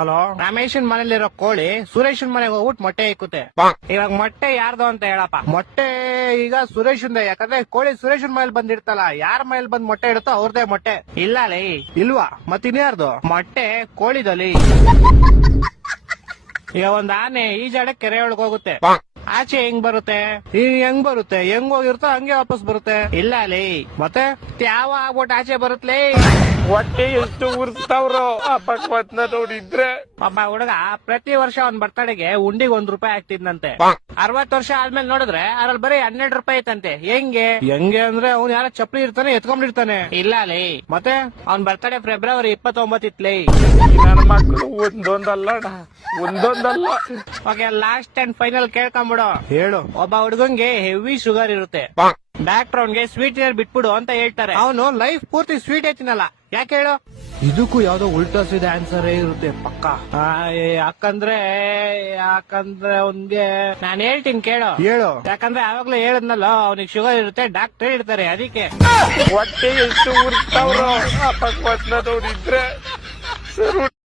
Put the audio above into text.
Hello, ರಮೇಶನ್ ಮನೇಲಿರೋ ಕೋಳಿ ಸುರೇಶನ್ ಮನೆಗೆ ಹೋಗ್ಬಿಟ್ಟು ಮೊಟ್ಟೆ ಇಕ್ಕುತ್ತೆ. ಇವಾಗ ಮೊಟ್ಟೆ ಯಾರ್ದು ಅಂತ ಹೇಳಪ್ಪ. ಮೊಟ್ಟೆ ಈಗ ಸುರೇಶನ್ದೆ, ಯಾಕಂದ್ರೆ ಕೋಳಿ ಸುರೇಶನ್ ಮನೇಲಿ ಬಂದಿರ್ತಲ್ಲ, ಯಾರ ಮನೇಲಿ ಬಂದ್ ಮೊಟ್ಟೆ ಇಡುತ್ತೋ ಅವ್ರದೇ ಮೊಟ್ಟೆ. ಇಲ್ಲ ಲೇ, ಇಲ್ವಾ? ಮತ್ತಿನ್ಯಾರ್ದು ಮೊಟ್ಟೆ? ಕೋಳಿದಲ್ಲಿ. ಈಗ ಒಂದ್ ಆನೆ ಈಜಾಡ ಕೆರೆ ಒಳಗ್ ಹೋಗುತ್ತೆ, ಆಚೆ ಹೆಂಗ್ ಬರುತ್ತೆ? ಹೆಂಗ್ ಬರುತ್ತೆ? ಹೆಂಗ್ ಹೋಗಿರುತ್ತೋ ಹಂಗೆ ವಾಪಸ್ ಬರುತ್ತೆ. ಇಲ್ಲ ಲೇ, ಮತ್ತೆ ಯಾವ ಆಗ್ಬಿಟ್ಟು ಆಚೆ ಬರುತ್ತಲೇ? ಹೊಟ್ಟೆ ಎಷ್ಟು ಉರ್ಸ್ತಾವ್ರೋ ಆ ಭಗವತ್ನ ನೋಡಿದ್ರೆ. ಒಬ್ಬ ಹುಡುಗ ಪ್ರತಿ ವರ್ಷ ಅವ್ನ್ ಬರ್ತಡೆಗೆ ಉಂಡಿಗೆ ₹1 ಆಗ್ತಿದ್ನಂತೆ. 60 ವರ್ಷ ಆದ್ಮೇಲೆ ನೋಡಿದ್ರೆ ಅದ್ರಲ್ಲಿ ಬರೀ ₹12 ಐತಂತೆ. ಹೆಂಗೆ ಅಂದ್ರೆ ಅವ್ನ್ ಯಾರ ಚಪ್ಪಲಿ ಇರ್ತಾನೆ ಎತ್ಕೊಂಡಿರ್ತಾನೆ. ಇಲ್ಲ ಲೇ, ಮತ್ತೆ ಅವ್ನ್ ಬರ್ತಡೆ ಫೆಬ್ರವರಿ 29 ಇತ್ಲೇ. ನನ್ನ ಮಕ್ಕಳು ಒಂದೊಂದಲ್ಲ. ಓಕೆ, ಲಾಸ್ಟ್ ಅಂಡ್ ಫೈನಲ್ ಕೇಳ್ಕೊಂಬಿಡು. ಹೇಳು. ಒಬ್ಬ ಹುಡುಗಂಗೆ ಹೆವಿ ಶುಗರ್ ಇರುತ್ತೆ, ಡಾಕ್ಟರ್ ಅವ್ನ್ಗೆ ಸ್ವೀಟ್ ಬಿಟ್ಬಿಡು ಅಂತ ಹೇಳ್ತಾರೆ. ಅವನು ಲೈಫ್ ಪೂರ್ತಿ ಸ್ವೀಟ್ ತಿನ್ನಲ್ಲ. ಯಾಕೆ ಹೇಳು? ಇದಕ್ಕೂ ಯಾವ್ದೋ ಉಲ್ಟಾ ಸೀದಾ ಆನ್ಸರ್ ಇರುತ್ತೆ ಪಕ್ಕ. ಯಾಕಂದ್ರೆ ಅವ್ನ್ಗೆ ನಾನ್ ಹೇಳ್ತೀನಿ ಕೇಳು. ಹೇಳು. ಯಾಕಂದ್ರೆ ಆವಾಗ್ಲೇ ಹೇಳದ್ನಲ್ಲ, ಅವ್ನಿಗೆ ಶುಗರ್ ಇರುತ್ತೆ, ಡಾಕ್ಟರ್ ಇರ್ತಾರೆ, ಅದಕ್ಕೆ. ಹೊಟ್ಟೆ ಎಷ್ಟು ಉರ್ಸ್ತಾವ್ರೋ ಆ ಭಗವತ್ನ ನೋಡಿದ್ರೆ.